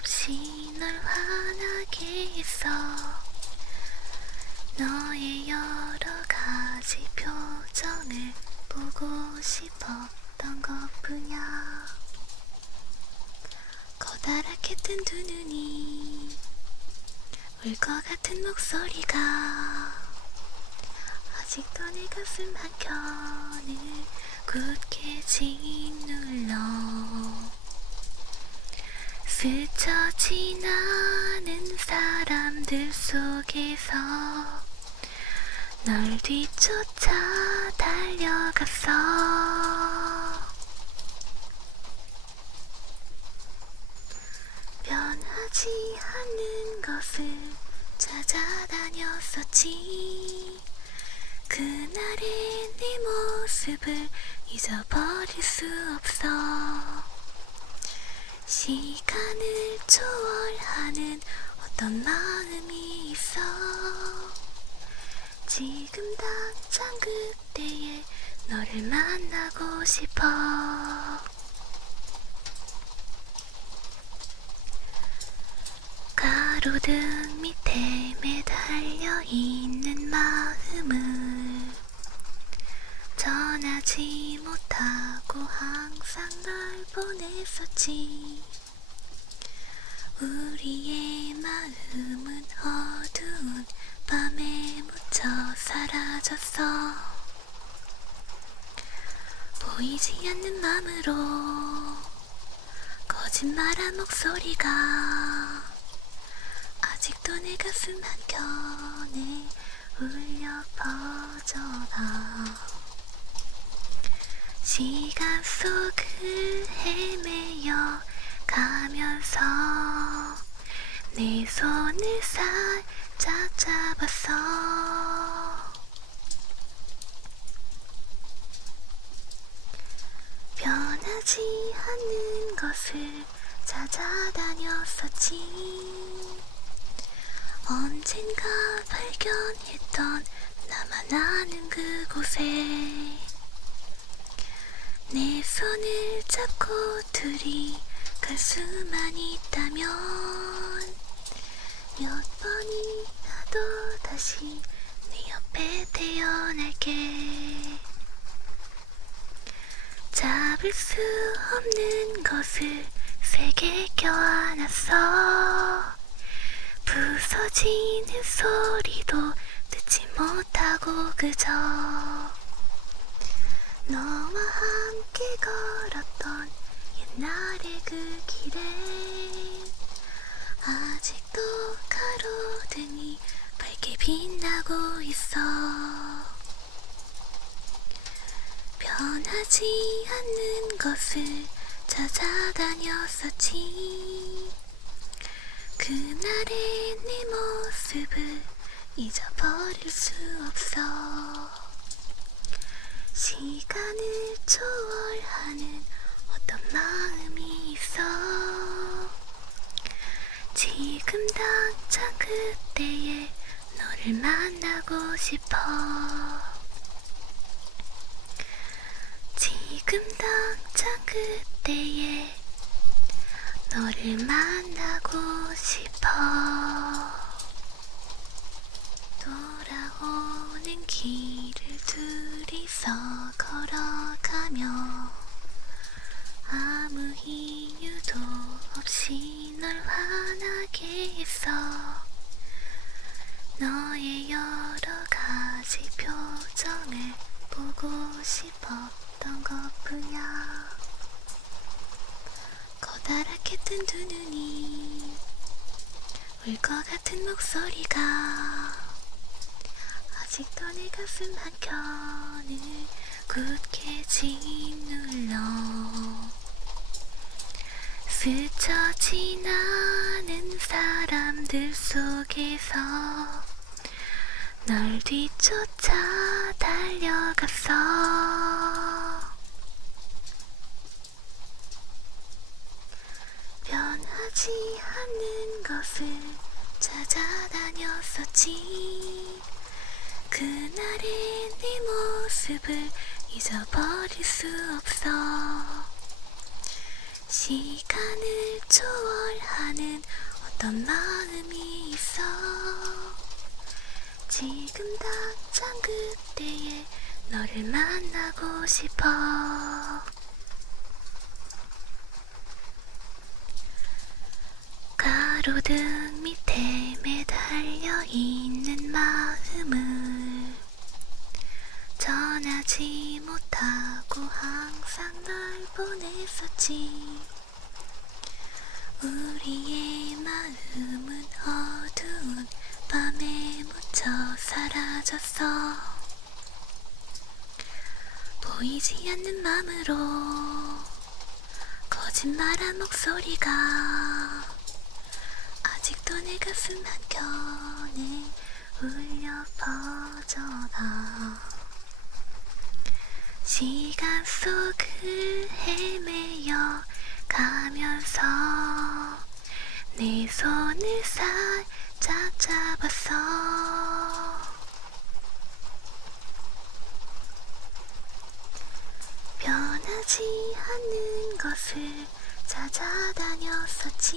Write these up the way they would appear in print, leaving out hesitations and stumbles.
없이 널 화나게 했어. 너의 여러 가지 표정을 보고 싶었던 것뿐이야. 커다랗게 뜬 두 눈이 울 것 같은 목소리가 아직도 내 가슴 한켠을 굳게 짓눌러. 스쳐 지나는 사람들 속에서 널 뒤쫓아 달려갔어. 변하지 않는 것을 찾아다녔었지. 그날의 내 모습을 잊어버릴 수 없어. 시간을 초월하는 어떤 마음이 있어. 지금 당장 그때에 너를 만나고 싶어. 가로등 밑에 매달려 있는 마음을 전하지 못하고 항상 널 보냈었지. 우리의 마음은 어두운 밤에 묻혀 사라졌어. 보이지 않는 맘으로 거짓말한 목소리가 아직도 내 가슴 한켠에 울려 퍼져나. 시간 속을 헤매여 가면서 내 손을 살짝 잡았어. 변하지 않는 것을 찾아다녔었지. 언젠가 발견했던 나만 아는 그곳에 내 손을 잡고 둘이 갈 수만 있다면 몇 번이라도 다시 네 옆에 태어날게. 잡을 수 없는 것을 세게 껴안았어. 부서지는 소리도 듣지 못하고 그저 너와 함께 걸었던 옛날의 그 길에 아직도 가로등이 밝게 빛나고 있어. 변하지 않는 것을 찾아다녔었지. 그날의 내 모습을 잊어버릴 수 없어. 시간을 초월하는 어떤 마음이 있어. 지금 당장 그때에 너를 만나고 싶어. 지금 당장 그때에 너를 만나고 싶어. 돌아오는 길을 둘이서 걸어가며 아무 이유도 없이 널 화나게 했어. 너의 여러 가지 표정을 보고 싶었던 것뿐이야. 커다랗게 뜬 두 눈이 울 것 같은 목소리가 아직도 내 가슴 한켠을 굳게 짓눌러. 스쳐 지나는 사람들 속에서 널 뒤쫓아 달려갔어. 변하지 않는 것을 찾아다녔었지. 그날의 네 모습을 잊어버릴 수 없어. 시간을 초월하는 어떤 마음이 있어. 지금 당장 그때에 너를 만나고 싶어. 가로등 밑에 매달려 있는 마음을 전하지 못하고 항상 널 보냈었지. 우리의 마음은 어두운 밤에 묻혀 사라졌어. 보이지 않는 맘으로 거짓말한 목소리가 아직도 내 가슴 한켠에 울려 퍼져나. 시간 속을 헤매여 가면서 내 손을 살짝 잡았어. 변하지 않는 것을 찾아다녔었지.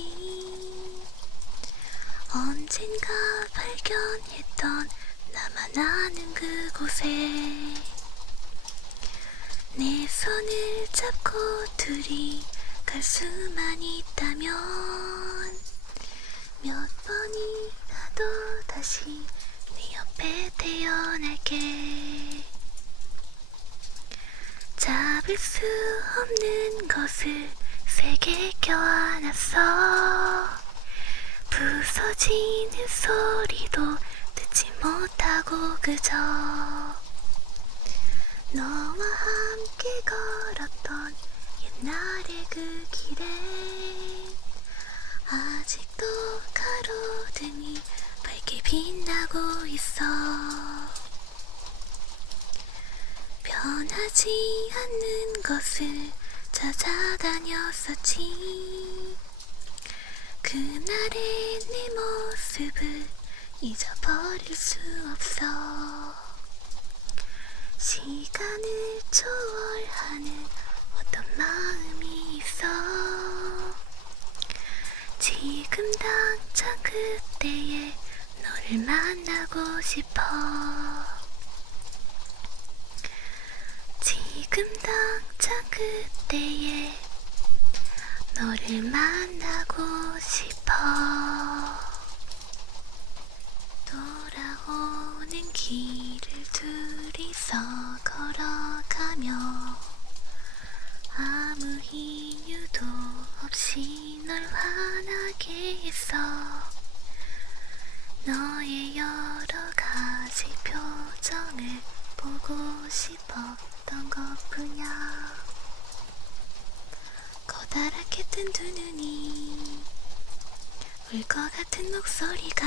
언젠가 발견했던 나만 아는 그곳에 내 손을 잡고 둘이 갈 수만 있다면 몇 번이라도 다시 네 옆에 태어날게. 잡을 수 없는 것을 세게 껴안았어. 부서지는 소리도 듣지 못하고 그저 너와 함께 걸었던 옛날의 그 길에 아직도 가로등이 밝게 빛나고 있어. 변하지 않는 것을 찾아다녔었지. 그날의 내 모습을 잊어버릴 수 없어. 시간을 초월하는 어떤 마음이 있어. 지금 당장 그때에 너를 만나고 싶어. 지금 당장 그때에 너를 만나고 싶어. 돌아오는 길을 둘이서 걸어가며 아무 이유도 없이 널 화나게 했어. 너의 여러 가지 표정을 보고 싶었던 것뿐이야. 커다랗게 뜬 두 눈이 울 것 같은 목소리가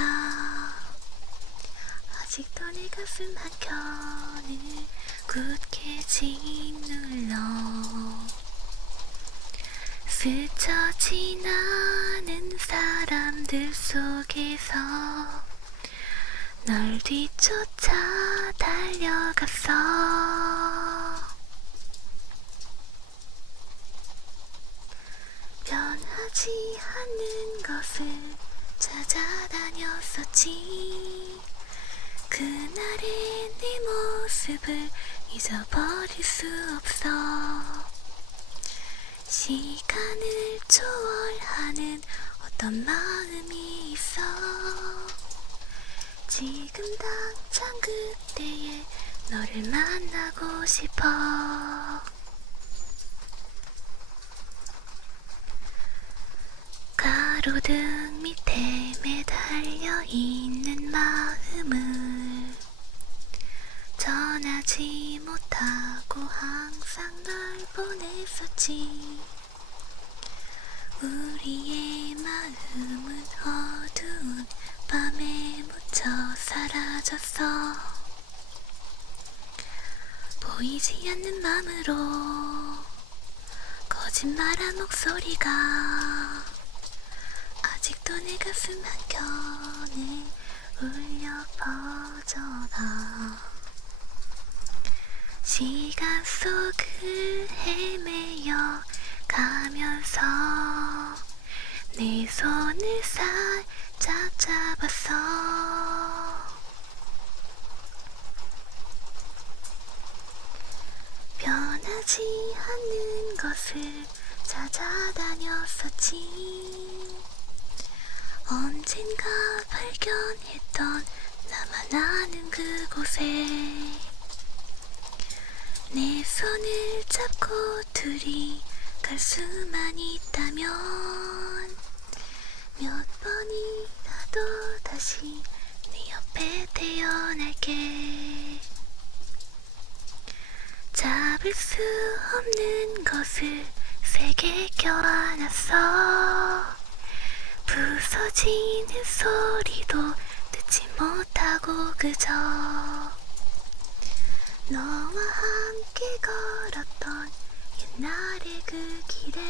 아직도 내 가슴 한켠을 굳게 짓눌러. 스쳐 지나는 사람들 속에서 널 뒤쫓아 달려갔어. 변하지 않는 것을 찾아다녔었지. 그날의 내 모습을 잊어버릴 수 없어. 시간을 초월하는 어떤 마음이 있어. 지금 당장 그때에 너를 만나고 싶어. 가로등 밑에 매달려 있는 마음을 전하지 못하고 항상 널 보냈었지. 우리의 마음은 어두운 밤에 묻혀 사라졌어. 보이지 않는 맘으로 거짓말한 목소리가 아직도 내 가슴 한켠에 울려 퍼져나. 시간 속을 헤매여 가면서 내 손을 살짝 잡았어. 변하지 않는 것을 찾아다녔었지. 언젠가 발견했던 나만 아는 그곳에 내 손을 잡고 둘이 갈 수만 있다면 몇 번이라도 다시 네 옆에 태어날게. 잡을 수 없는 것을 세게 껴안았어. 부서지는 소리도 듣지 못하고 그저 너와 함께 걸었던 옛날의 그 길에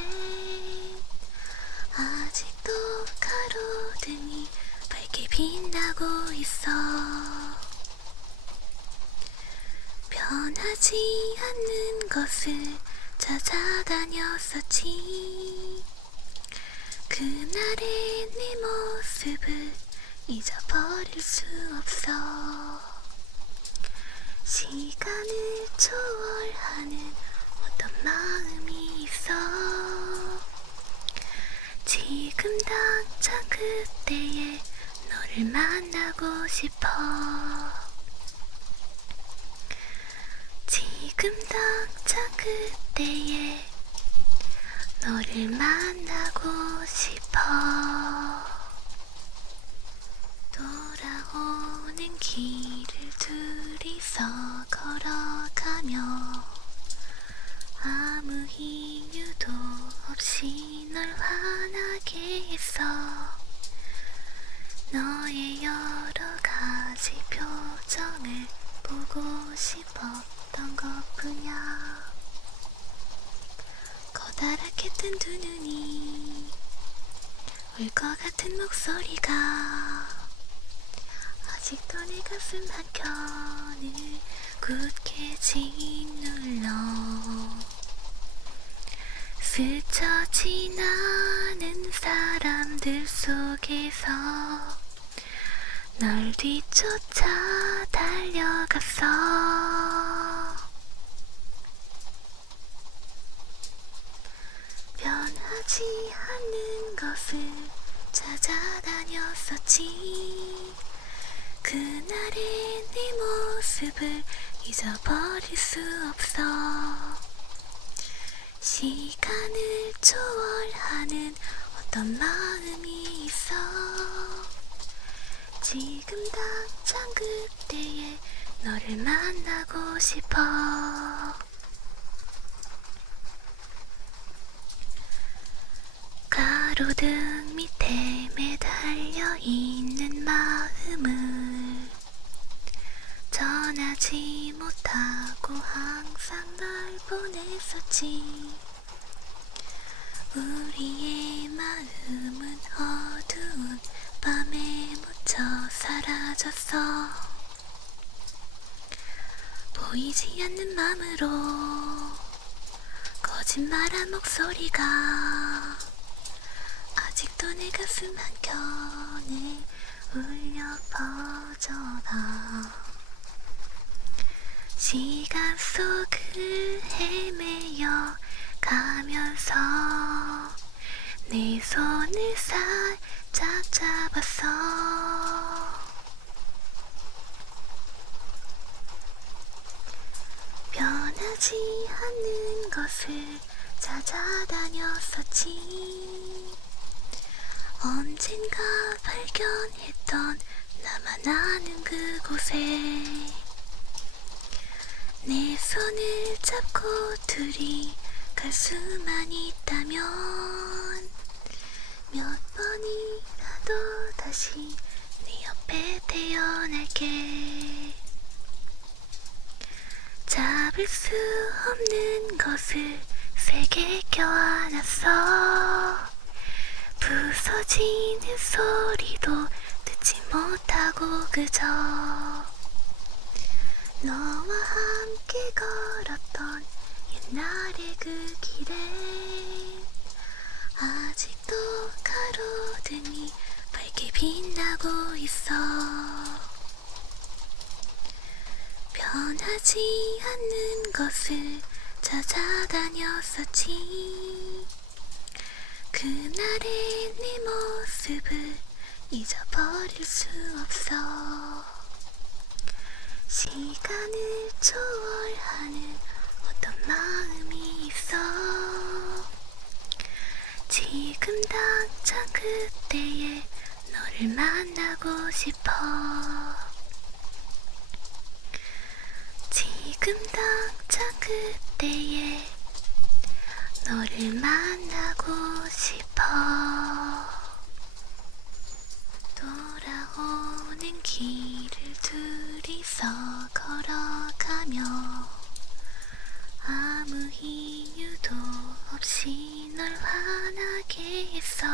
아직도 가로등이 밝게 빛나고 있어. 변하지 않는 것을 찾아다녔었지. 그날의 네 모습을 잊어버릴 수 없어. 시간을 초월하는 어떤 마음이 있어. 지금 당장 그때에 너를 만나고 싶어. 지금 당장 그때에 너를 만나고 싶어. 돌아오는 길을 둘이서 걸어가며 아무 이유도 없이 널 화나게 했어. 너의 여러 가지 표정을 보고 싶었던 것뿐이야. 커다랗게 뜬 두 눈이 울 것 같은 목소리가 아직도 내 가슴 한켠을 굳게 짓눌러. 스쳐 지나는 사람들 속에서 널 뒤쫓아 달려갔어. 변하지 않는 것을 찾아다녔었지. 그날의 네 모습을 잊어버릴 수 없어. 시간을 초월하는 어떤 마음이 있어. 지금 당장 그때에 너를 만나고 싶어. 가로등 밑에 매달려 있는 마음을 전하지 못하고 항상 널 보냈었지. 우리의 마음은 어두운 밤에 묻혀 사라졌어. 보이지 않는 맘으로 거짓말한 목소리가 아직도 내 가슴 한켠에 울려 퍼져나. 시간 속을 헤매여 가면서 내 손을 살짝 잡았어. 변하지 않는 것을 찾아다녔었지. 언젠가 발견했던 나만 아는 그곳에 내 손을 잡고 둘이 갈 수만 있다면 몇 번이라도 다시 네 옆에 태어날게. 잡을 수 없는 것을 세게 껴안았어. 부서지는 소리도 듣지 못하고 그저 너와 함께 걸었던 옛날의 그 길에 아직도 가로 있어. 변하지 않는 것을 찾아다녔었지. 그날의 내 모습을 잊어버릴 수 없어. 시간을 초월하는 어떤 마음이 있어. 지금 당장 그때에 너를 만나고 싶어. 지금 당장 그때에 너를 만나고 싶어. 돌아오는 길을 둘이서 걸어가며 아무 이유도 없이 널 화나게 했어.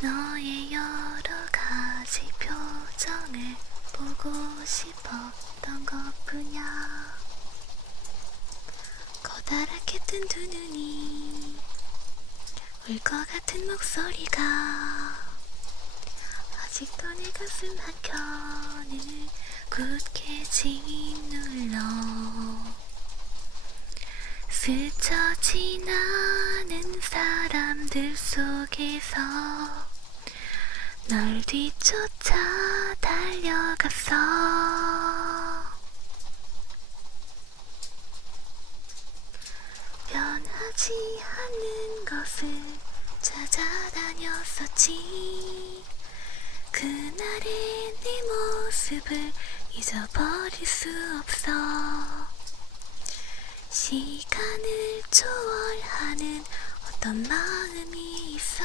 너의 여러 가지 표정을 보고 싶었던 것뿐이야. 커다랗게 뜬 두 눈이 울 것 같은 목소리가 아직도 내 가슴 한켠을 굳게 짓눌러. 스쳐 지나는 사람들 속에서 널 뒤쫓아 달려갔어. 변하지 않는 것을 찾아다녔었지. 그날의 네 모습을 잊어버릴 수 없어. 시간을 초월하는 어떤 마음이 있어.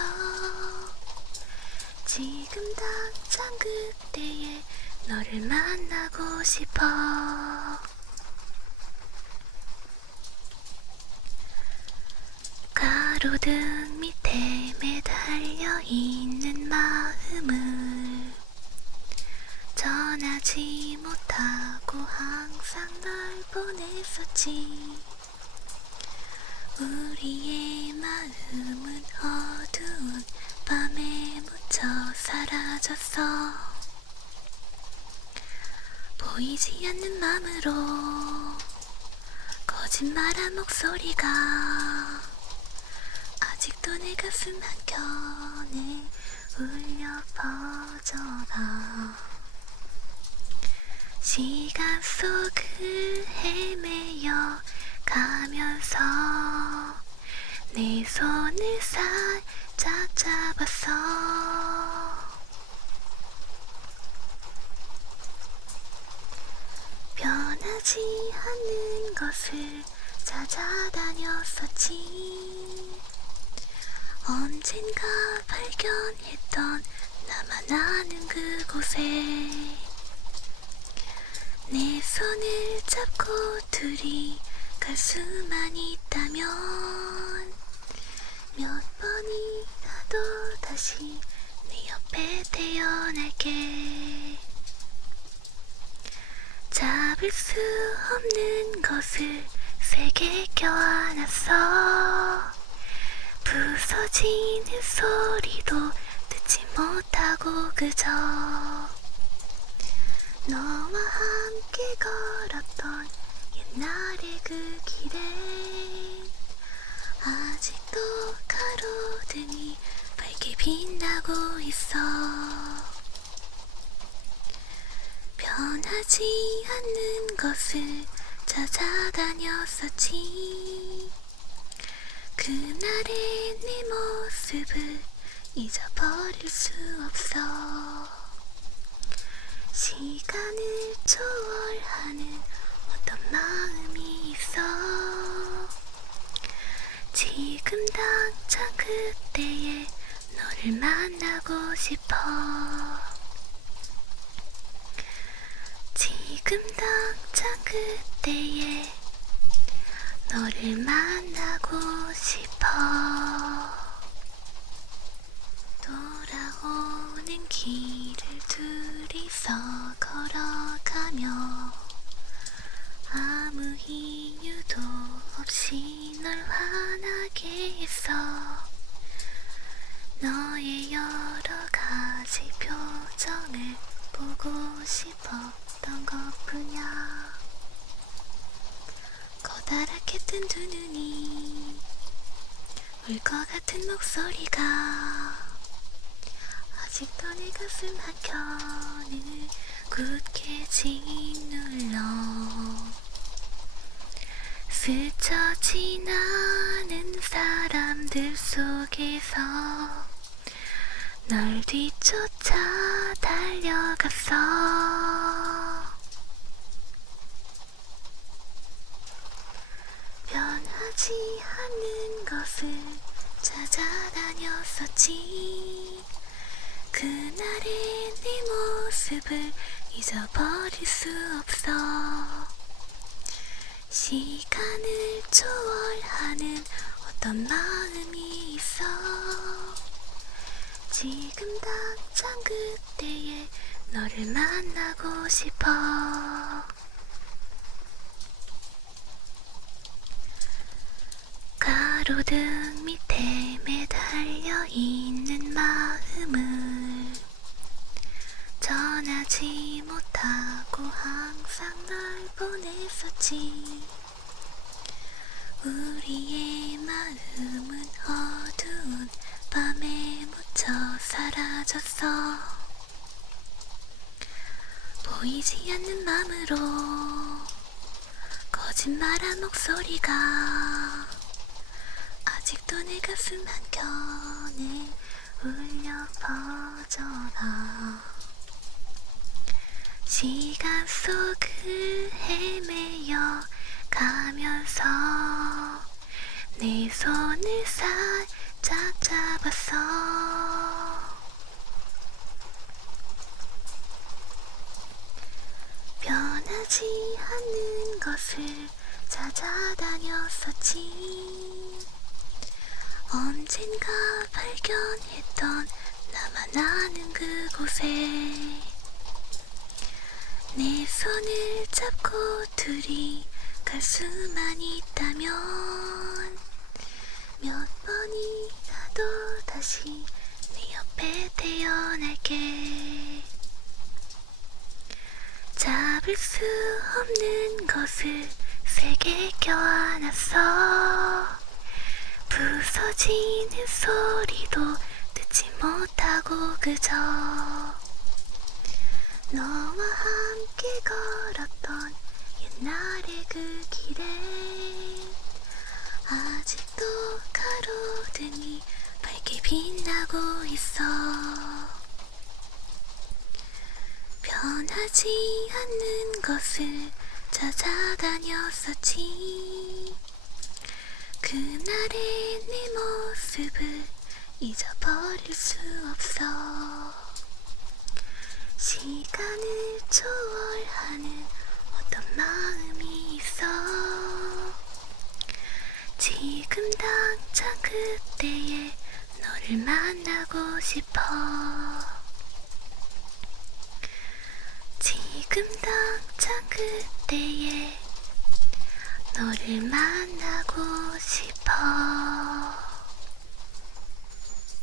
지금 당장 그때에 너를 만나고 싶어. 가로등 밑에 매달려 있는 마음을 전하지 못하고 항상 널 보냈었지. 우리의 마음은 어두운 밤에 묻혀 사라졌어. 보이지 않는 맘으로 거짓말한 목소리가 아직도 내 가슴 한켠에 울려 퍼져라. 시간 속을 헤매여 가면서 내 손을 살짝 잡았어. 변하지 않는 것을 찾아다녔었지. 언젠가 발견했던 나만 아는 그곳에 내 손을 잡고 둘이 갈 수만 있다면 몇 번이라도 다시 네 옆에 태어날게. 잡을 수 없는 것을 세게 껴안았어. 부서지는 소리도 듣지 못하고 그저 너와 함께 걸었던 옛날의 그 길에 아직도 가로등이 밝게 빛나고 있어. 변하지 않는 것을 찾아다녔었지. 그날의 네 모습을 잊어버릴 수 없어. 시간을 초월하는 어떤 마음이 있어. 지금 당장 그때에 너를 만나고 싶어. 지금 당장 그때에 너를 만나고 싶어. 돌아오는 길을 둘이서 걸어가며 아무 이유도 없이 널 화나게 했어. 너의 여러 가지 표정 것 같은 목소리가 아직도 내 가슴 한켠을 굳게 짓눌러 스쳐 지나는 사람들 속에서 널 뒤쫓아 달려갔어. 변하지 않는 것을 찾아다녔었지. 그날의 네 모습을 잊어버릴 수 없어. 시간을 초월하는 어떤 마음이 있어. 지금 당장 그때에 너를 만나고 싶어. 가로등 밑에 매달려 있는 마음을 전하지 못하고 항상 널 보냈었지. 우리의 마음은 어두운 밤에 묻혀 사라졌어. 보이지 않는 맘으로 거짓말한 목소리가 아직도 내 가슴 한켠에 울려 퍼져라. 시간 속을 헤매여 가면서 내 손을 살짝 잡았어. 변하지 않는 것을 찾아다녔었지. 언젠가 발견했던 나만 아는 그곳에 내 손을 잡고 둘이 갈 수만 있다면 몇 번이라도 다시 네 옆에 태어날게. 잡을 수 없는 것을 세게 껴안았어. 부서지는 소리도 듣지 못하고 그저 너와 함께 걸었던 옛날의 그 길에 아직도 가로등이 밝게 빛나고 있어. 변하지 않는 것을 찾아다녔었지. 그날의 네 모습을 잊어버릴 수 없어. 시간을 초월하는 어떤 마음이 있어. 지금 당장 그때에 너를 만나고 싶어. 지금 당장 그때에 너를 만나고 싶어.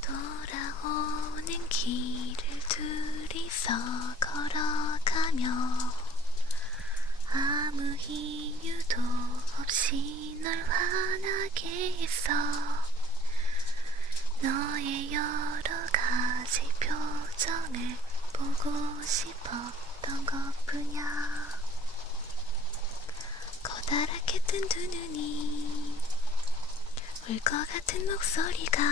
돌아오는 길을 둘이서 걸어가며 아무 이유도 없이 널 화나게 했어. 너의 여러 가지 표정을 보고 싶었던 것뿐이야. 커다랗게 뜬 두 눈이 울 것 같은 목소리가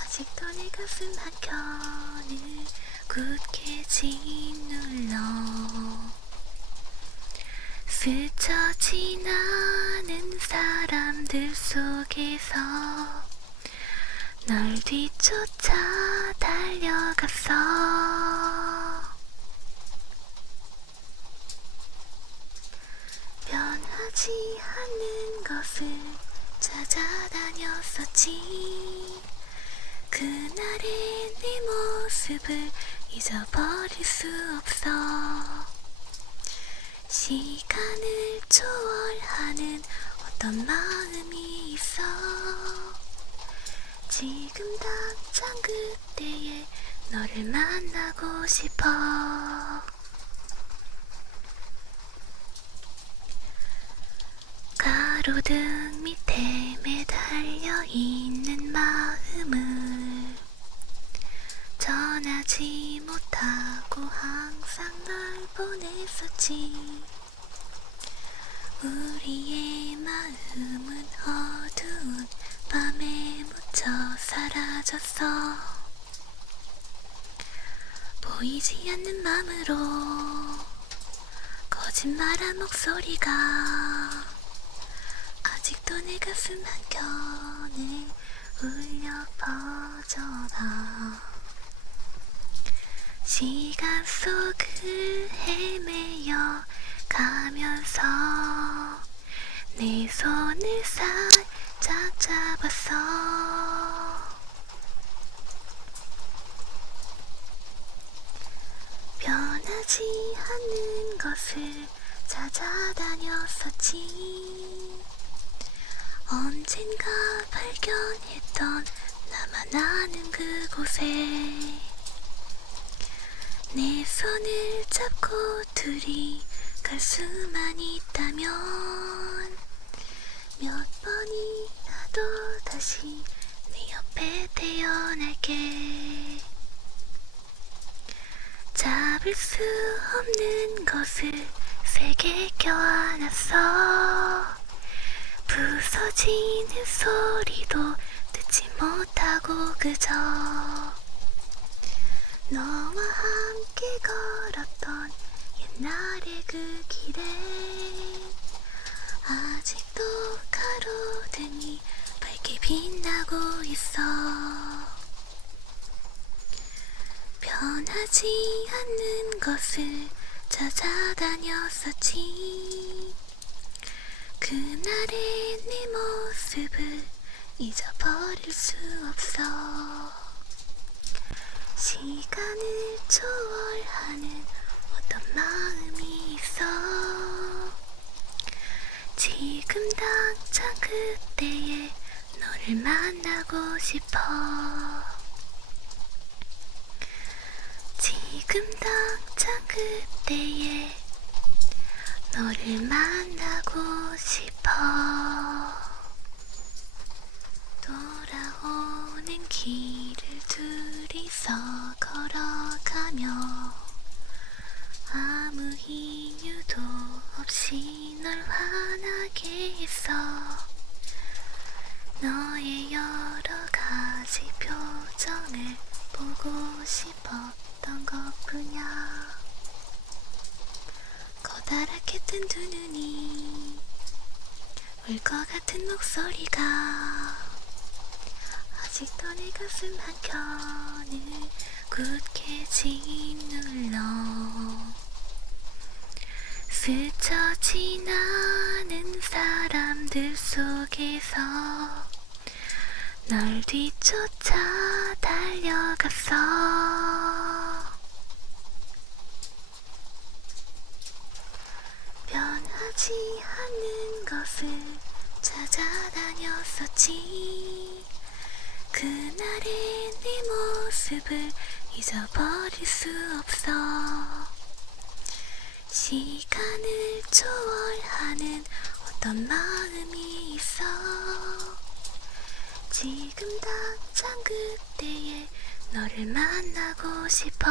아직도 내 가슴 한켠을 굳게 짓눌러 스쳐 지나는 사람들 속에서 널 뒤쫓아 달려갔어. 변하지 않는 것을 찾아다녔었지. 그날의 네 모습을 잊어버릴 수 없어. 시간을 초월하는 어떤 마음이 있어. 지금 당장 그때에 너를 만나고 싶어. 가로등 밑에 매달려 있는 마음을 전하지 못하고 항상 널 보냈었지. 우리의 마음은 어두운 밤에 묻혀 사라졌어. 보이지 않는 맘으로 거짓말한 목소리가 아직도 내 가슴 한켠에 울려 퍼져나. 시간 속을 헤매여 가면서 내 손을 살짝 잡았어. 변하지 않는 것을 찾아다녔었지. 언젠가 발견했던 나만 아는 그곳에 내 손을 잡고 둘이 갈 수만 있다면 몇 번이라도 다시 내 옆에 태어날게. 잡을 수 없는 것을 세게 껴안았어. 부서지는 소리도 듣지 못하고 그저 너와 함께 걸었던 옛날의 그 길에 아직도 가로등이 밝게 빛나고 있어. 변하지 않는 것을 찾아다녔었지. 그날의 내 모습을 잊어버릴 수 없어. 시간을 초월하는 어떤 마음이 있어. 지금 당장 그때에 너를 만나고 싶어. 지금 당장 그때에 너를 만나고 싶어. 돌아오는 길을 둘이서 걸어가며 아무 이유도 없이 널 화나게 했어. 너의 여러 가지 표정을 보고 싶었던 것뿐이야. 커다랗게 뜬 두 눈이 울 것 같은 목소리가 아직도 내 가슴 한켠을 굳게 짓눌러. 스쳐 지나는 사람들 속에서 널 뒤쫓아 달려갔어. 변하지 않는 것을 찾아다녔었지. 그날의 내 모습을 잊어버릴 수 없어. 시간을 초월하는 어떤 마음이 있어. 지금 당장 그때에 너를 만나고 싶어.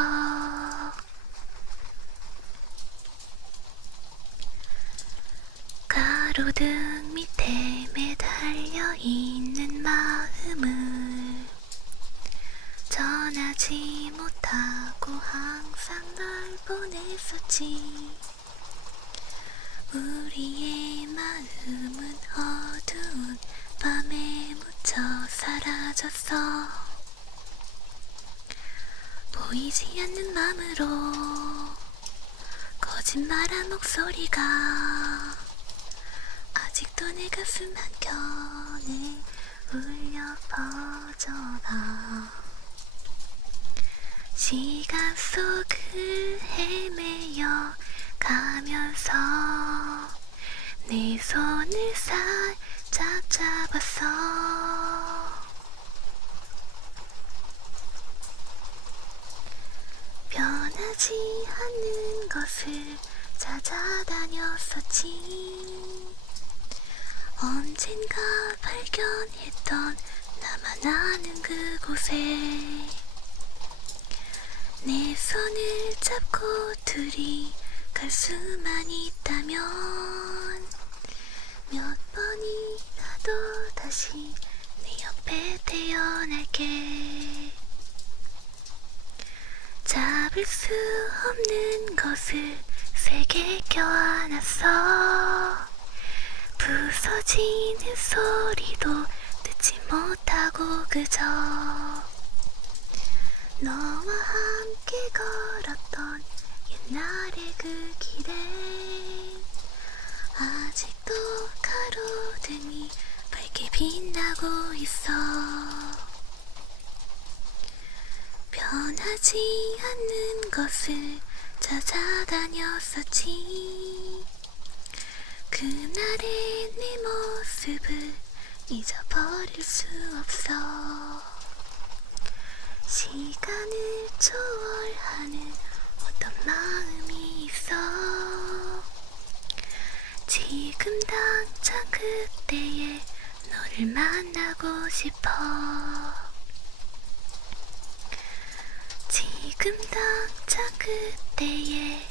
가로등 밑에 매달려 있는 마음을 전하지 못하고 항상 널 보냈었지. 우리의 마음은 어두운 밤에 묻혀 사라졌어. 보이지 않는 맘으로 거짓말한 목소리가 아직도 내 가슴 한켠에 울려 퍼져나. 시간 속을 헤매여 가면서 내 손을 살짝 잡았어. 변하지 않는 것을 찾아다녔었지. 언젠가 발견했던 나만 아는 그곳에 내 손을 잡고 둘이 갈 수만 있다면 몇 번이라도 다시 내 옆에 태어날게. 잡을 수 없는 것을 세게 껴안았어. 부서지는 소리도 듣지 못하고 그저 너와 함께 걸었던 옛날의 그 길에 아직도 가로등이 밝게 빛나고 있어. 변하지 않는 것을 찾아다녔었지. 그날의 내 모습을 잊어버릴 수 없어. 시간을 초월하는 어떤 마음이 있어. 지금 당장 그때에 너를 만나고 싶어. 지금 당장 그때에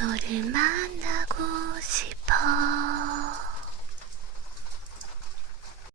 너를 만나고 싶어.